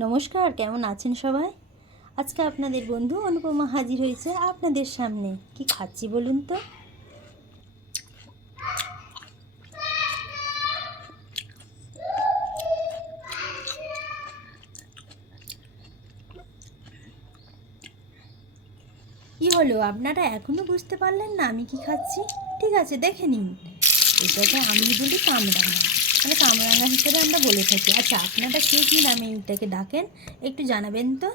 নমস্কার, কেমন আছেন সবাই? আজকে আপনাদের বন্ধু অনুপমা হাজির হয়েছে আপনাদের সামনে। কি খাচ্ছি বলুন তো? কি হলো, আপনারা এখনও বুঝতে পারলেন না আমি কি খাচ্ছি? ঠিক আছে, দেখে নিন। এটাকে আমি বলি কামরাঙা, মানে কামরাঙা হিসেবে আমরা বলে থাকি। আচ্ছা, আপনারা কে কী নামে এটাকে ডাকেন একটু জানাবেন তো।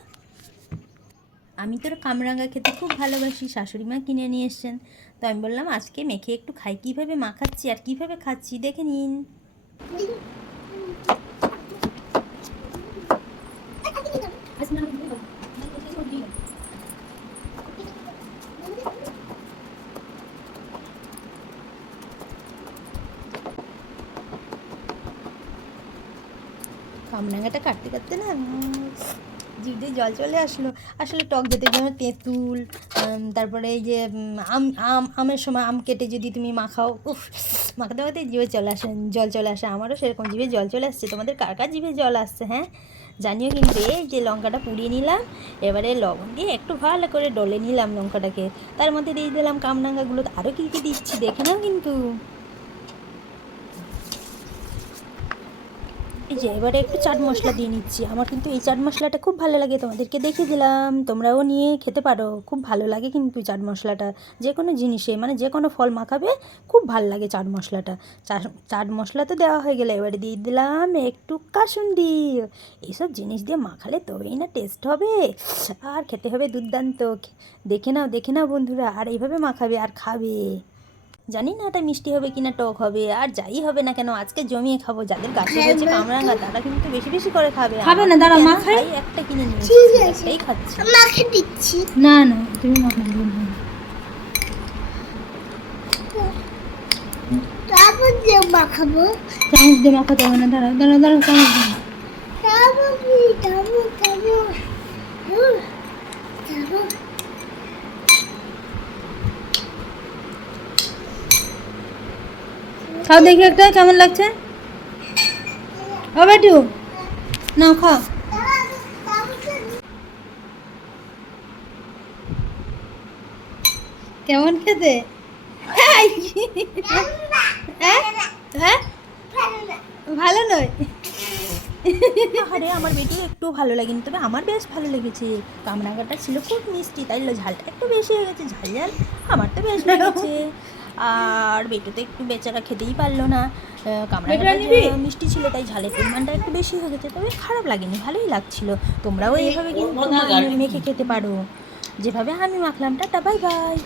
আমি তো কামরাঙা খেতে খুব ভালোবাসি, শাশুড়ি মা কিনে নিয়ে এসছেন, তো আমি বললাম আজকে মেখে একটু খাই। কীভাবে মাখাচ্ছি আর কীভাবে খাচ্ছি দেখে নিন। কামরাঙাটা কাটতে কাটতে না জিভ দিয়ে জল চলে আসলো। আসলে টক জাতীয় যেমন তেঁতুল, তারপরে এই যে আমের সময় আম কেটে যদি তুমি মাখাও, উফ, মাখাতে মাখাতে জিভে চলে আসে, জল চলে আসে। আমারও সেরকম জিভে জল চলে আসছে। তোমাদের কার কার জিভে জল আসছে হ্যাঁ জানিও কিন্তু। এই যে লঙ্কাটা পুড়িয়ে নিলাম, এবারে লবণ দিয়ে একটু ভালো করে ডলে নিলাম লঙ্কাটাকে, তার মধ্যে দিয়ে দিলাম কামরাঙাগুলো। আরও কী কী দিচ্ছি দেখে নাও কিন্তু। এই যে এবারে একটু চাট মশলা দিয়ে নিচ্ছি। আমার কিন্তু এই চাট মশলাটা খুব ভালো লাগে, তোমাদেরকে দেখিয়ে দিলাম, তোমরাও নিয়ে খেতে পারো। খুব ভালো লাগে কিন্তু চাট মশলাটা, যে কোনো জিনিসে মানে যে কোনো ফল মাখাবে খুব ভালো লাগে চাট মশলাটা। চাট মশলা তো দেওয়া হয়ে গেলে এবারে দিয়ে দিলাম একটু কাসুন্দি। এইসব জিনিস দিয়ে মাখালে তবেই না টেস্ট হবে, আর খেতে হবে দুর্দান্ত। দেখে নাও বন্ধুরা, আর এইভাবে মাখাবে আর খাবে। জানি না এটা মিষ্টি হবে কিনা টক হবে, আর যাই হবে না কেন আজকে জমিয়ে খাবো। যাদের গাছে হয়েছে কামরাঙা তারা কিন্তু বেশি বেশি করে খাবে। খাবে না, দাঁড়া মা খাই। একটা কিনে নিয়ে একটাই খাচ্ছি। মাখে দিচ্ছি। না না, তুমি মাখা দিও না। তারপর দিয়ে মাখাবো। চামচ দিয়ে মাখাতে হবে না, দাঁড়া দাঁড়া দাঁড়া, চামচ দিয়ে। তারপর খাও দেখি একটা কেমন লাগছে। ও বেটু নাও খাও। কেমন খেতে? ভালো নয়। আরে আমার বেটিও একটু ভালো লাগেনি, তবে আমার বেশ ভালো লেগেছে। কামরাঙাটা ছিল খুব মিষ্টি, তাই ঝালটা একটু বেশি হয়ে গেছে। ঝাল ঝাল আমার তো বেশ লেগেছে। আর বেটু তো একটু বেচারা খেতেই পারলো না। কামরাঙাটা মিষ্টি ছিল তাই ঝালের পরিমাণটা একটু বেশি হয়ে গেছে, তবে খারাপ লাগেনি, ভালোই লাগছিল। তোমরাও এইভাবে কিন্তু মেখে খেতে পারো যেভাবে আমি মাখলাম। Tata, bye bye.